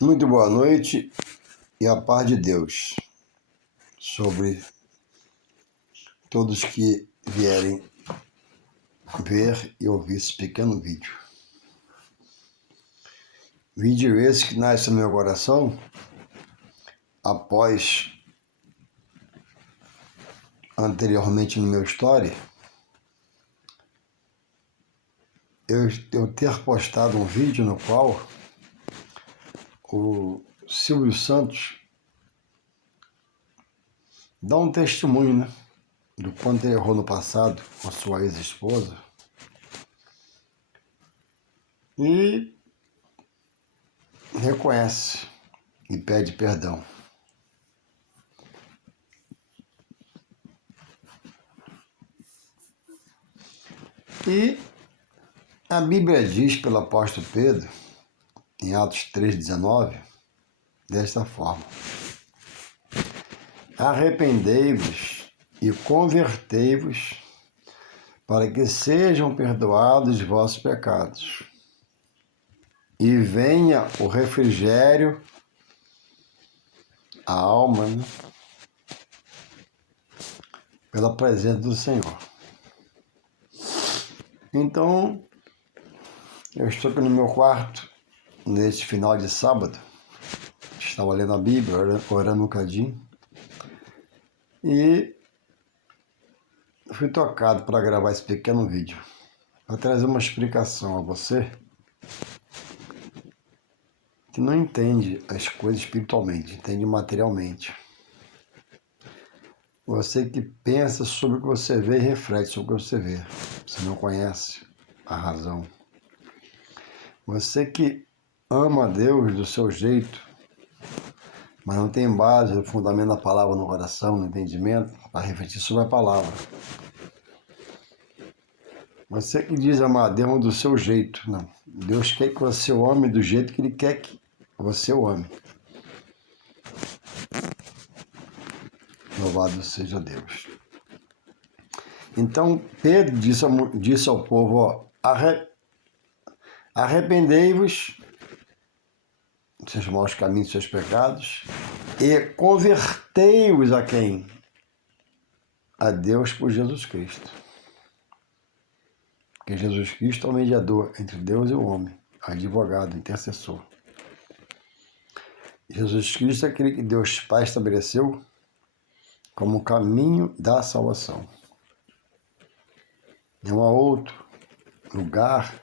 Muito boa noite e a paz de Deus sobre todos que vierem ver e ouvir esse pequeno vídeo. Vídeo esse que nasce no meu coração após anteriormente no meu story eu ter postado um vídeo no qual o Silvio Santos dá um testemunho, né, do quanto ele errou no passado com sua ex-esposa e reconhece e pede perdão. E a Bíblia diz pelo apóstolo Pedro, em Atos 3,19, desta forma: arrependei-vos e convertei-vos para que sejam perdoados os vossos pecados e venha o refrigério à alma, né, pela presença do Senhor. Então, eu estou aqui no meu quarto, neste final de sábado, estava lendo a Bíblia, orando um bocadinho, e fui tocado para gravar esse pequeno vídeo, para trazer uma explicação a você que não entende as coisas espiritualmente, entende materialmente. Você que pensa sobre o que você vê e reflete sobre o que você vê. Você não conhece a razão. Você que ama a Deus do seu jeito, mas não tem base, o fundamento da palavra no coração, no entendimento, para refletir sobre a palavra. Você que diz amar a Deus do seu jeito, não. Deus quer que você o ame do jeito que Ele quer que você o ame. Louvado seja Deus. Então, Pedro disse ao povo, ó, arrependei-vos, seus maus caminhos, seus pecados, e convertei-vos a quem? A Deus por Jesus Cristo. Porque Jesus Cristo é o mediador entre Deus e o homem, advogado, intercessor. Jesus Cristo é aquele que Deus Pai estabeleceu como caminho da salvação. Não há outro lugar,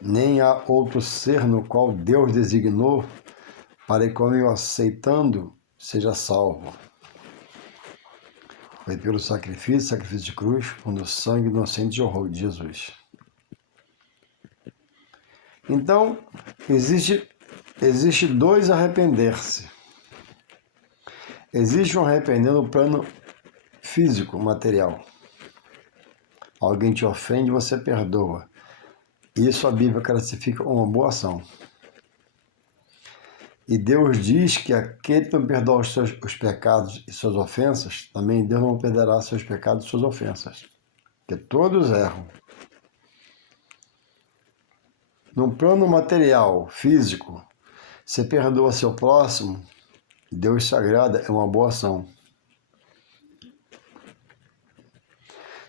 nem há outro ser no qual Deus designou para que o homem, aceitando, seja salvo. Foi pelo sacrifício de cruz, quando o sangue inocente jorrou de Jesus. Então, existe dois arrepender-se. Existe um arrepender no plano físico, material. Alguém te ofende, você perdoa. Isso a Bíblia classifica como uma boa ação. E Deus diz que aquele que não perdoa os pecados e suas ofensas, também Deus não perdoará seus pecados e suas ofensas. Porque todos erram. No plano material, físico, você perdoa seu próximo, Deus se agrada, é uma boa ação.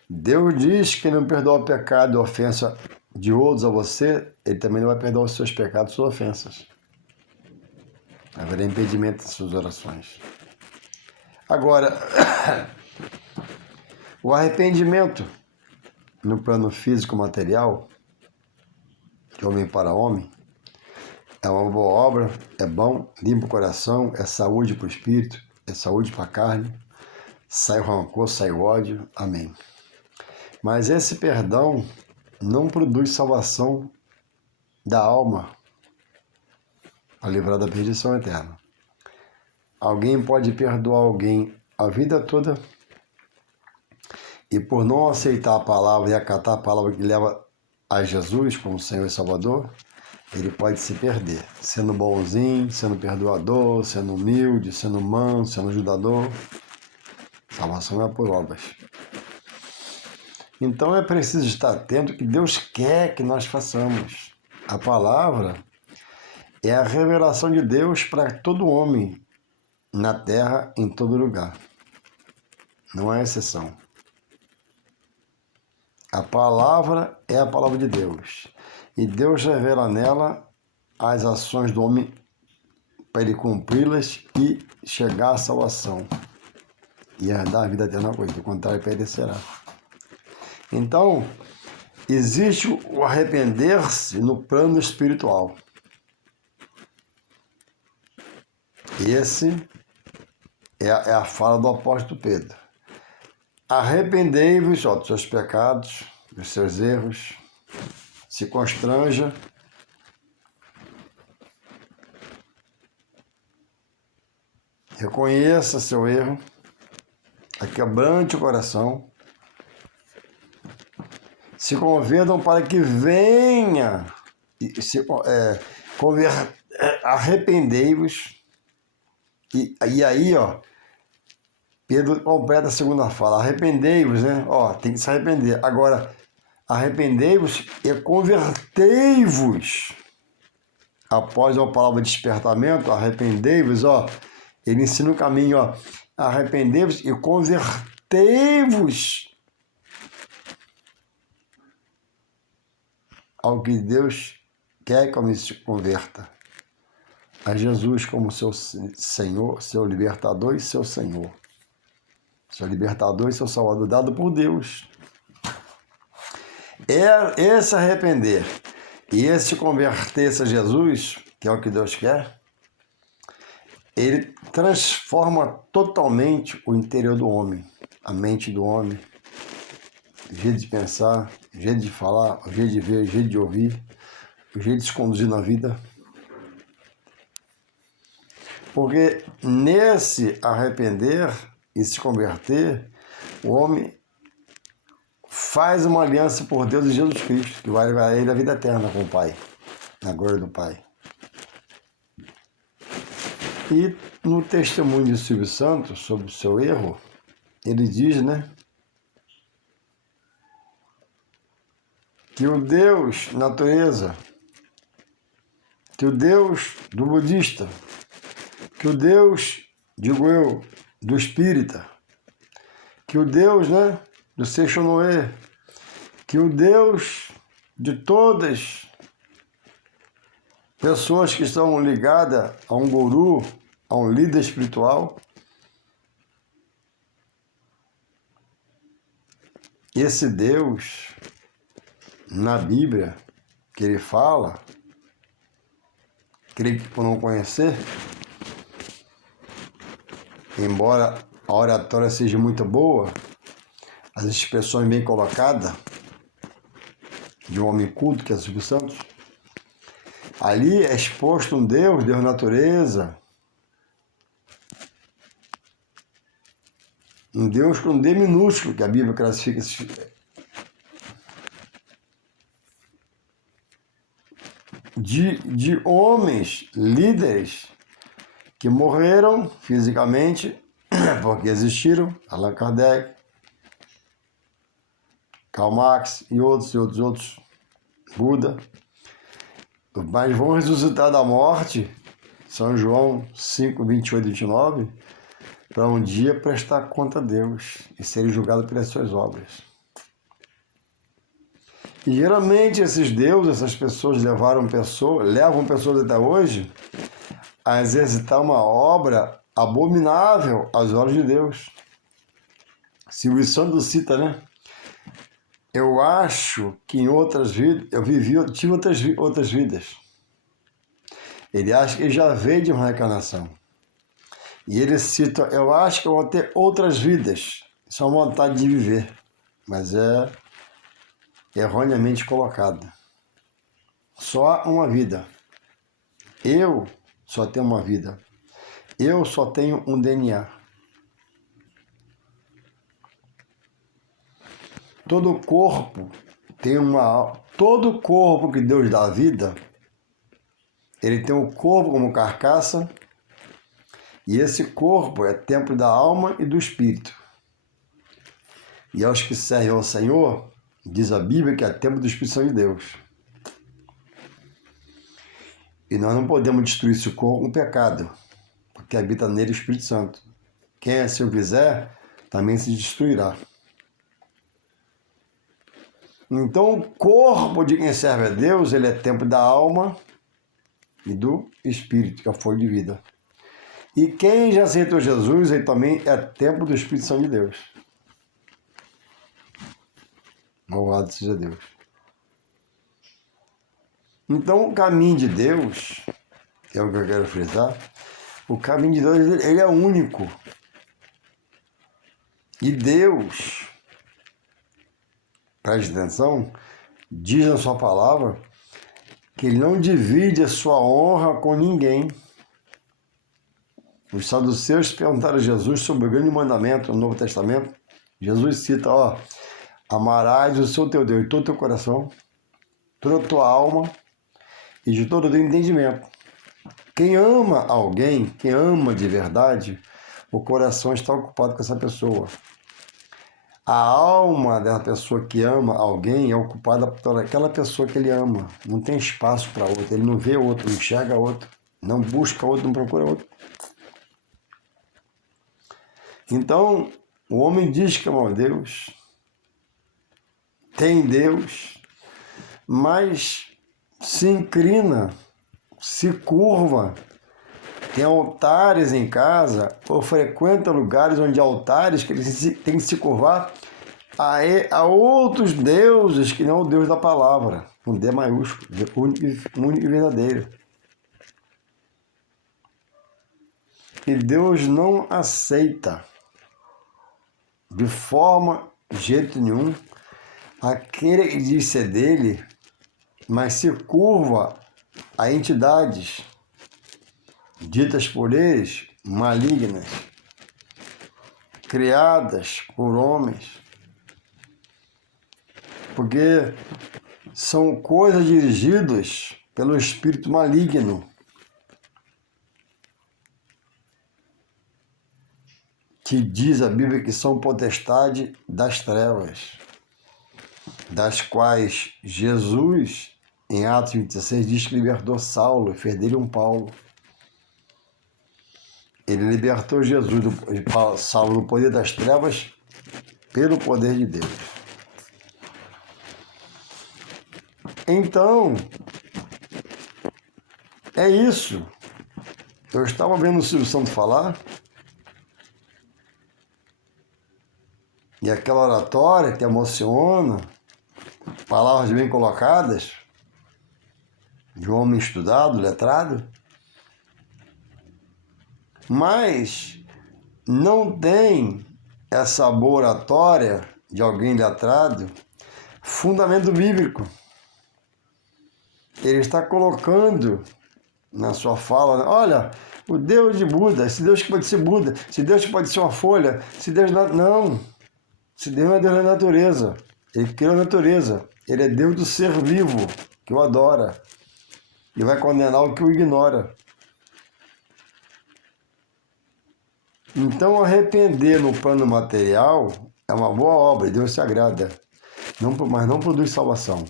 Deus diz que não perdoa o pecado e a ofensa de outros a você, Ele também não vai perdoar os seus pecados e suas ofensas. Haverá impedimento das suas orações. Agora, o arrependimento no plano físico material, de homem para homem, é uma boa obra, é bom, limpa o coração, é saúde para o espírito, é saúde para a carne, sai o rancor, sai o ódio, amém. Mas esse perdão não produz salvação da alma a livrar da perdição eterna. Alguém pode perdoar alguém a vida toda e por não aceitar a palavra e acatar a palavra que leva a Jesus como Senhor e Salvador, ele pode se perder, sendo bonzinho, sendo perdoador, sendo humilde, sendo manso, sendo ajudador. Salvação é por obras. Então é preciso estar atento que Deus quer que nós façamos. A palavra, é a revelação de Deus para todo homem na terra, em todo lugar. Não há exceção. A palavra é a palavra de Deus. E Deus revela nela as ações do homem para ele cumpri-las e chegar à salvação. E herdar a vida eterna com ele. Do contrário, perecerá. Então, existe o arrepender-se no plano espiritual. Esse é a fala do apóstolo Pedro. Arrependei-vos dos seus pecados, dos seus erros, se constranja, reconheça seu erro, quebrante o coração, se convertam para que venha, arrependei-vos, e aí, Pedro completa a segunda fala, arrependei-vos, né? Tem que se arrepender. Agora, arrependei-vos e convertei-vos. Após a palavra despertamento, arrependei-vos, ele ensina o caminho, arrependei-vos e convertei-vos ao que Deus quer que eu me converta. A Jesus como seu Senhor, seu libertador e seu Senhor. Seu libertador e seu salvador, dado por Deus. Esse arrepender e esse converter-se a Jesus, que é o que Deus quer, ele transforma totalmente o interior do homem, a mente do homem, o jeito de pensar, o jeito de falar, o jeito de ver, o jeito de ouvir, o jeito de se conduzir na vida. Porque nesse arrepender e se converter, o homem faz uma aliança por Deus e Jesus Cristo, que vai levar ele a vida eterna com o Pai, na glória do Pai. E no testemunho de Silvio Santos sobre o seu erro, ele diz, que o Deus natureza, que o Deus do budista, que o Deus, digo eu, do espírita, que o Deus, do Seixonoe, que o Deus de todas pessoas que estão ligadas a um guru, a um líder espiritual, esse Deus, na Bíblia, que ele fala, creio que por não conhecer, embora a oratória seja muito boa, as expressões bem colocadas, de um homem culto, que é Silvio Santos, ali é exposto um Deus natureza, um Deus com D minúsculo, que a Bíblia classifica de homens, líderes, que morreram fisicamente, porque existiram, Allan Kardec, Karl Marx e outros, Buda, mas vão ressuscitar da morte, São João 5, 28 e 29, para um dia prestar conta a Deus e serem julgados pelas suas obras. E geralmente esses deuses, essas pessoas levam pessoas até hoje a exercitar uma obra abominável aos olhos de Deus. Silvio Santos cita, eu acho que em outras vidas, eu tive outras vidas. Ele acha que ele já veio de uma reencarnação. E ele cita, eu acho que eu vou ter outras vidas. Isso é uma vontade de viver, mas é erroneamente colocada. Só há uma vida. Eu só tenho uma vida. Eu só tenho um DNA. Todo corpo tem todo corpo que Deus dá vida, ele tem o corpo como carcaça, e esse corpo é templo da alma e do espírito. E aos que servem ao Senhor, diz a Bíblia que é templo do Espírito Santo de Deus. E nós não podemos destruir esse corpo com pecado, porque habita nele o Espírito Santo. Quem assim o fizer, também se destruirá. Então, o corpo de quem serve a Deus, ele é templo da alma e do Espírito, que é a folha de vida. E quem já aceitou Jesus, ele também é templo do Espírito Santo de Deus. Louvado seja Deus. Então, o caminho de Deus, que é o que eu quero frisar, o caminho de Deus, ele é único. E Deus, preste atenção, diz na sua palavra que ele não divide a sua honra com ninguém. Os saduceus perguntaram a Jesus sobre o grande mandamento no Novo Testamento. Jesus cita, amarás o seu teu Deus de todo o teu coração, toda a tua alma e de todo o teu entendimento. Quem ama alguém, quem ama de verdade, o coração está ocupado com essa pessoa. A alma da pessoa que ama alguém é ocupada por aquela pessoa que ele ama. Não tem espaço para outro. Ele não vê outro, não enxerga outro, não busca outro, não procura outro. Então, o homem diz que ama a Deus, tem Deus, mas se inclina, se curva, tem altares em casa, ou frequenta lugares onde há altares que ele tem que se curvar a outros deuses que não o Deus da palavra, com D maiúsculo, único e verdadeiro. E Deus não aceita, de jeito nenhum, aquele que diz ser dele, mas se curva a entidades ditas por eles malignas, criadas por homens, porque são coisas dirigidas pelo espírito maligno, que diz a Bíblia que são potestade das trevas, das quais Jesus, em Atos 26, diz que libertou Saulo e fez dele um Paulo. Ele libertou Saulo do poder das trevas pelo poder de Deus. Então, é isso. Eu estava vendo o Silvio Santos falar, e aquela oratória que emociona, palavras bem colocadas, de um homem estudado, letrado, mas não tem essa boa oratória de alguém letrado fundamento bíblico. Ele está colocando na sua fala, olha, o Deus de Buda, esse Deus que pode ser Buda, esse Deus que pode ser uma folha, esse Deus não, esse Deus não é Deus da natureza, ele criou a natureza, ele é Deus do ser vivo, que o adora, e vai condenar o que o ignora. Então, arrepender no plano material é uma boa obra, Deus se agrada, mas não produz salvação.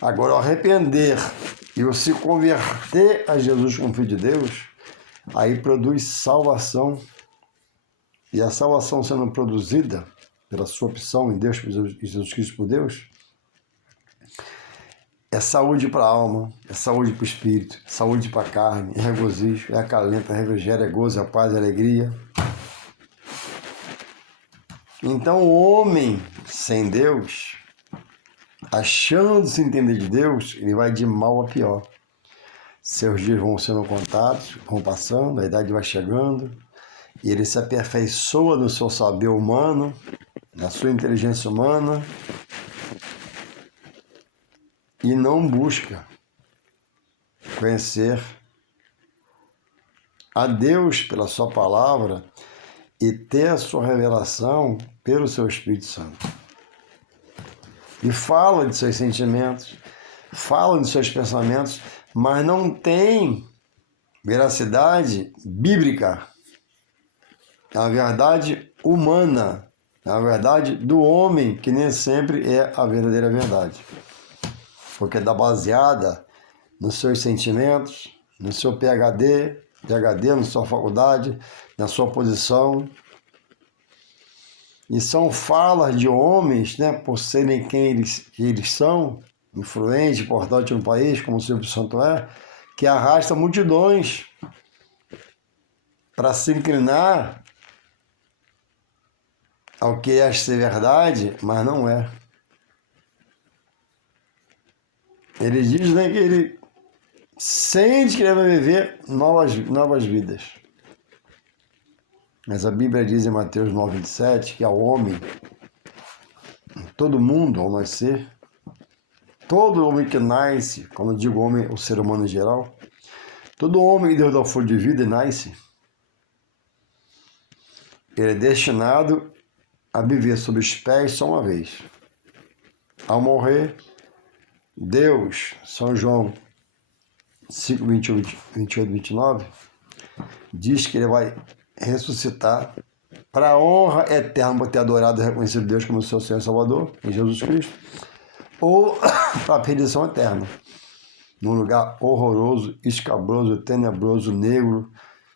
Agora, arrepender e o se converter a Jesus como Filho de Deus, aí produz salvação. E a salvação sendo produzida pela sua opção em Deus, Jesus Cristo por Deus, é saúde para a alma, é saúde para o espírito, saúde para a carne, é regozijo, é acalento, é refrigério, é gozo, é paz, é alegria. Então, o homem sem Deus, achando-se entender de Deus, ele vai de mal a pior. Seus dias vão sendo contados, vão passando, a idade vai chegando, e ele se aperfeiçoa no seu saber humano, na sua inteligência humana, e não busca conhecer a Deus pela sua palavra e ter a sua revelação pelo seu Espírito Santo. E fala de seus sentimentos, fala de seus pensamentos, mas não tem veracidade bíblica. É a verdade humana, é a verdade do homem, que nem sempre é a verdadeira verdade. Porque está baseada nos seus sentimentos, no seu PhD, na sua faculdade, na sua posição. E são falas de homens, né, por serem quem eles são, influentes, importantes no país, como o Silvio Santos é, que arrasta multidões para se inclinar ao que acha ser verdade, mas não é. Ele diz, né, que ele sente que ele vai viver novas vidas. Mas a Bíblia diz em Mateus 9:27 que ao homem, todo mundo ao nascer, todo homem que nasce, quando eu digo homem, o ser humano em geral, todo homem que Deus dá flor de vida e nasce, ele é destinado a viver sob os pés só uma vez. Ao morrer, Deus, São João 5, 28, 29, diz que ele vai ressuscitar para a honra eterna por ter adorado e reconhecido Deus como seu Senhor e Salvador, em Jesus Cristo, ou para a perdição eterna, num lugar horroroso, escabroso, tenebroso, negro,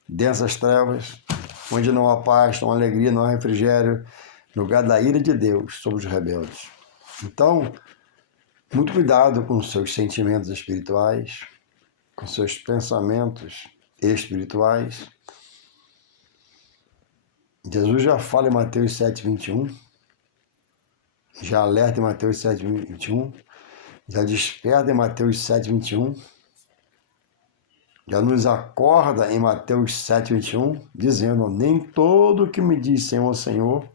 densas trevas, onde não há paz, não há alegria, não há refrigério, lugar da ira de Deus sobre os rebeldes. Então, muito cuidado com os seus sentimentos espirituais, com seus pensamentos espirituais. Jesus já fala em Mateus 7:21, já alerta em Mateus 7:21, já desperta em Mateus 7:21, já nos acorda em Mateus 7:21, dizendo: nem todo que me diz Senhor, Senhor,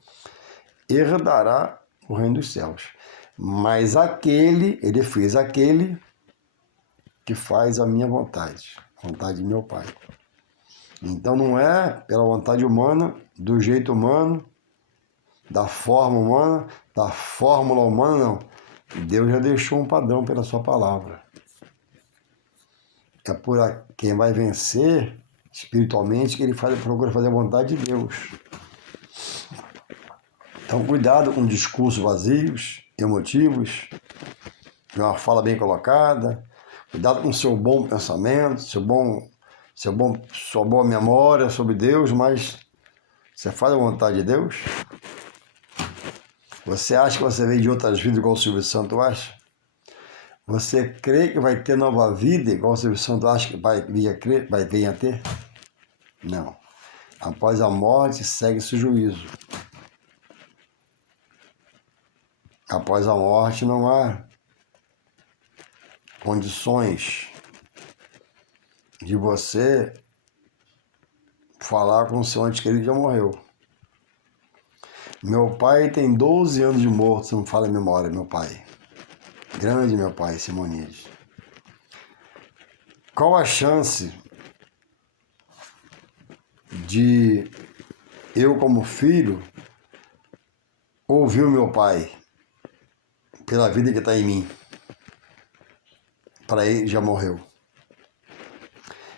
herdará o reino dos céus, mas ele fez aquele que faz a minha vontade, a vontade de meu Pai. Então não é pela vontade humana, do jeito humano, da forma humana, da fórmula humana, não. Deus já deixou um padrão pela sua palavra. É por quem vai vencer espiritualmente que ele procura fazer a vontade de Deus. Então Cuidado com discursos vazios, emotivos, de uma fala bem colocada. Cuidado com seu bom pensamento, sua boa memória sobre Deus, mas você faz a vontade de Deus? Você acha que você veio de outras vidas igual o Silvio Santos acha? Você crê que vai ter nova vida igual o Silvio Santos acha que vai vir a ter? Não. Após a morte, segue-se o juízo. Após a morte não há condições de você falar com o seu ente querido que já morreu. Meu pai tem 12 anos de morto, se não fala a memória, meu pai. Grande meu pai, Simonides. Qual a chance de eu, como filho, ouvir o meu pai pela vida que está em mim? Para ele já morreu.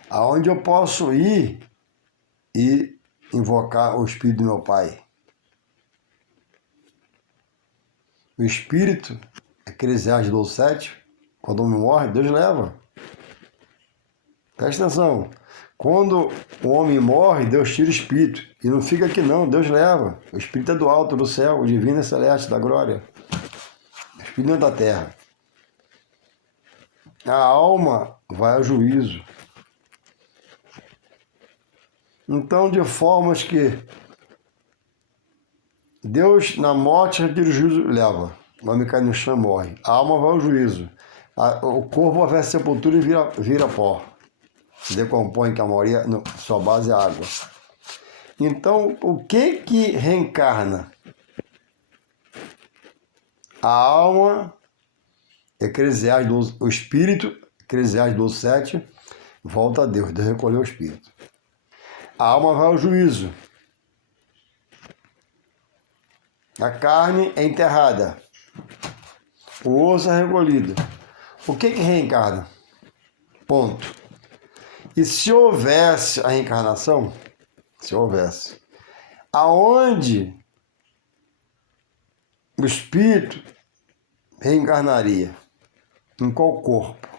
Aonde eu posso ir e invocar o espírito do meu pai? O espírito, Eclesiastes 12:7, quando o homem morre, Deus leva. Presta atenção. Quando o homem morre, Deus tira o espírito. E não fica aqui não, Deus leva. O espírito é do alto, do céu, o divino e celeste, da glória. O espírito não é da terra. A alma vai ao juízo. Então, de formas que Deus, na morte, retira o juízo, leva. O homem cai no chão e morre. A alma vai ao juízo. O corpo vai à sepultura e vira pó. Se decompõe, que a maioria, sua base é água. Então, o que reencarna? A alma, Eclesiastes 12, o espírito, Eclesiastes 12:7, volta a Deus, Deus recolheu o espírito. A alma vai ao juízo. A carne é enterrada. O osso é recolhido. O que reencarna? Ponto. E se houvesse a reencarnação, aonde o espírito reencarnaria? Em qual corpo?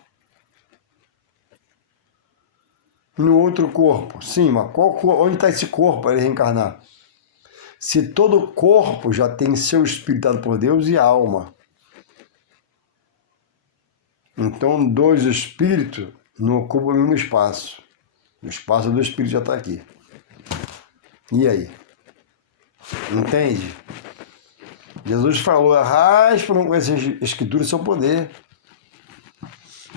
no outro corpo. Sim, mas onde está esse corpo para ele reencarnar? Se todo corpo já tem seu espírito dado por Deus e alma. Então, dois espíritos não ocupam o mesmo espaço. O espaço do espírito já está aqui. E aí? Entende? Jesus falou, arrastem para não conhecer a Escritura e seu poder.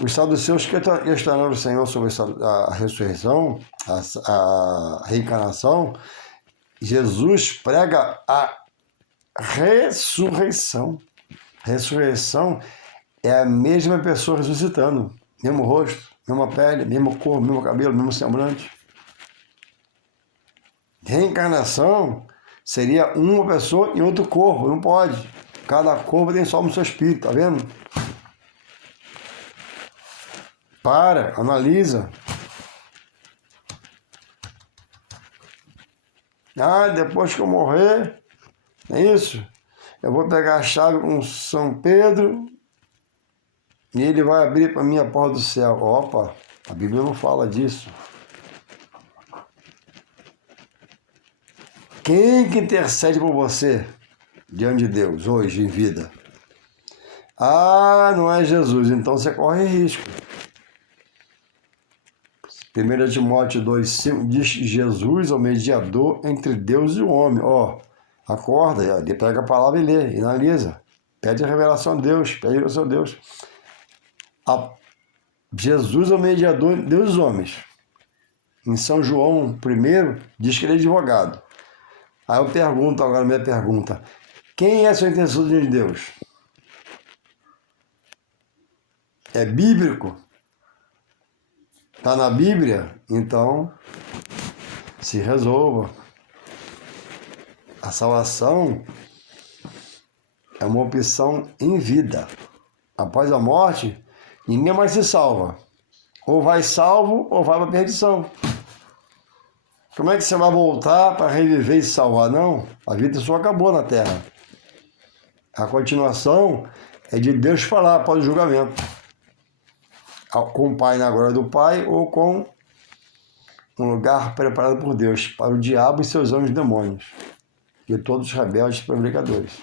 Os saduceus questionaram o Senhor sobre a ressurreição, a reencarnação. Jesus prega a ressurreição. Ressurreição é a mesma pessoa ressuscitando. Mesmo rosto, mesma pele, mesmo corpo, mesmo cabelo, mesmo semblante. Reencarnação seria uma pessoa em outro corpo, não pode. Cada corpo tem só no seu espírito, tá vendo? Analisa. Depois que eu morrer, é isso? Eu vou pegar a chave com São Pedro e ele vai abrir para mim a porta do céu. Opa, a Bíblia não fala disso. Quem que intercede por você diante de Deus hoje em vida? Não é Jesus, então você corre risco. 1 Timóteo 2,5 diz que Jesus é o mediador entre Deus e o homem. Acorda, ele pega a palavra e lê, analisa. Pede a revelação a Deus, pede ao seu Deus. Jesus é o mediador entre Deus e os homens. Em São João 1 diz que ele é advogado. Aí eu pergunto agora, minha pergunta. Quem é a sua intercessor de Deus? É bíblico? Está na Bíblia? Então, se resolva. A salvação é uma opção em vida. Após a morte, ninguém mais se salva. Ou vai salvo, ou vai para a perdição. Como é que você vai voltar para reviver e se salvar? Não, a vida só acabou na Terra. A continuação é de Deus falar após o julgamento. Com o Pai na glória do Pai ou com um lugar preparado por Deus para o diabo e seus anjos demônios e todos os rebeldes e prevaricadores.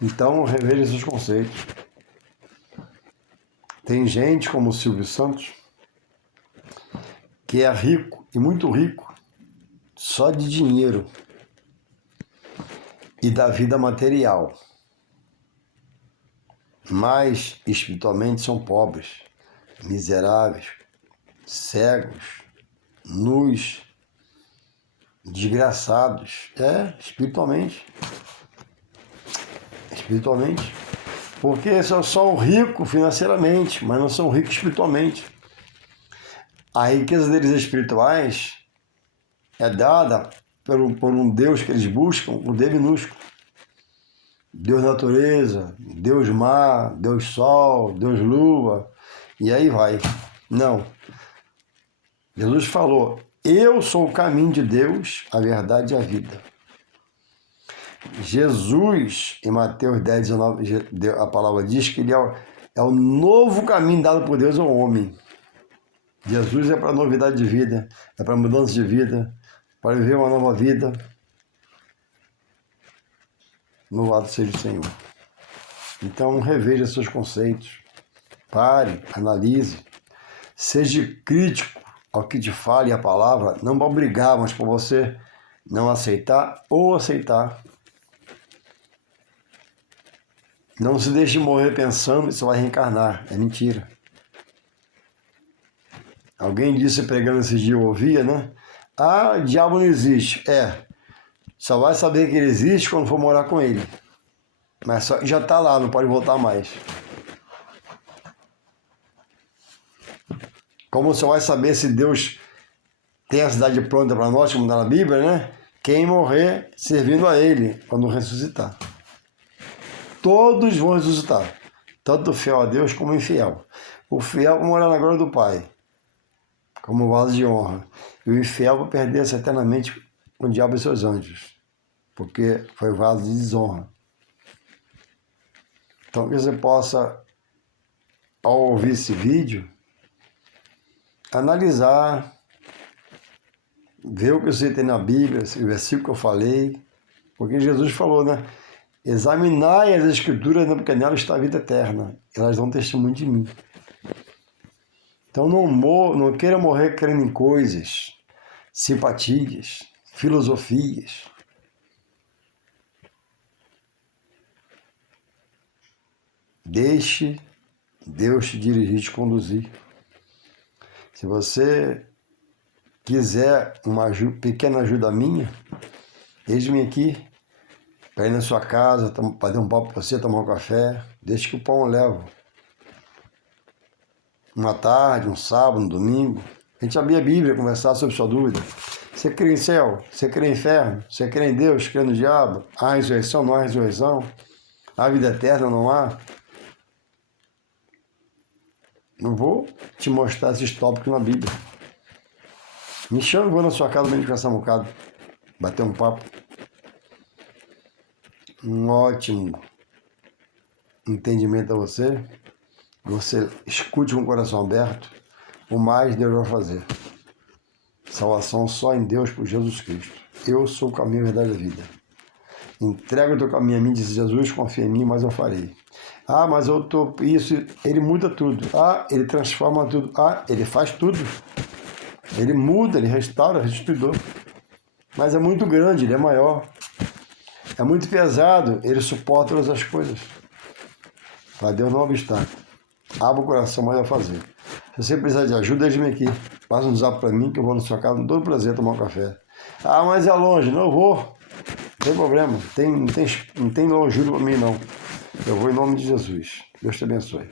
Então, reveja esses conceitos. Tem gente como o Silvio Santos que é rico e muito rico só de dinheiro e da vida material, mas espiritualmente são pobres, miseráveis, cegos, nus, desgraçados. Espiritualmente. Porque são ricos financeiramente, mas não são ricos espiritualmente. A riqueza deles espirituais é dada por um Deus que eles buscam, o D minúsculo. Deus natureza, Deus mar, Deus sol, Deus lua, e aí vai. Não. Jesus falou, eu sou o caminho de Deus, a verdade e a vida. Jesus, em Mateus 10,19, a palavra diz que ele é o novo caminho dado por Deus ao homem. Jesus é para novidade de vida, é para mudança de vida, para viver uma nova vida. Louvado seja o Senhor. Então, reveja seus conceitos. Pare, analise. Seja crítico ao que te fale a palavra, não para obrigar, mas para você não aceitar ou aceitar. Não se deixe morrer pensando que você vai reencarnar. É mentira. Alguém disse pregando esse dia, eu ouvia, né? O diabo não existe. Só vai saber que ele existe quando for morar com ele. Mas já está lá, não pode voltar mais. Como você vai saber se Deus tem a cidade pronta para nós, como está na Bíblia, né? Quem morrer servindo a Ele quando ressuscitar. Todos vão ressuscitar. Tanto o fiel a Deus como o infiel. O fiel vai morar na glória do Pai, como vaso de honra. E o infiel vai perder-se eternamente com o diabo e seus anjos, porque foi vaso de desonra. Então, que você possa ao ouvir esse vídeo, analisar, ver o que você tem na Bíblia, esse versículo que eu falei, porque Jesus falou, né? Examinai as Escrituras, porque nela está a vida eterna. Elas dão testemunho de mim. Então não queira morrer crendo em coisas, simpatias, filosofias. Deixe Deus te dirigir, te conduzir. Se você quiser uma pequena ajuda minha, eis-me aqui, para ir na sua casa, fazer um papo com você, tomar um café, deixe que o pão eu levo. Uma tarde, um sábado, um domingo, a gente abrir a Bíblia, conversar sobre sua dúvida. Você crê em céu? Você crê em inferno? Você crê em Deus? Crê no diabo? Há ressurreição? Não há ressurreição? Há vida eterna? Não há? Não vou te mostrar esses tópicos na Bíblia. Me chama, vou na sua casa pra gente conversar um bocado, bater um papo. Um ótimo entendimento a você. Você escute com o coração aberto, o mais Deus vai fazer. Salvação só em Deus por Jesus Cristo. Eu sou o caminho, a verdade e a vida. Entrega o teu caminho a mim, disse Jesus, confia em mim, mas eu farei. Ah, mas eu tô... Isso, ele muda tudo. Ah, ele transforma tudo. Ah, ele faz tudo. Ele muda, ele restaura, restituidor. Mas é muito grande, ele é maior. É muito pesado, ele suporta todas as coisas. Para Deus não é obstáculo. Abra o coração, mas vai fazer. Se você precisar de ajuda, deixe-me aqui. Passa um zap para mim, que eu vou na sua casa com todo prazer tomar um café. Ah, mas é longe. Não, eu vou. Não tem problema. Não tem longe para mim, não. Eu vou em nome de Jesus. Deus te abençoe.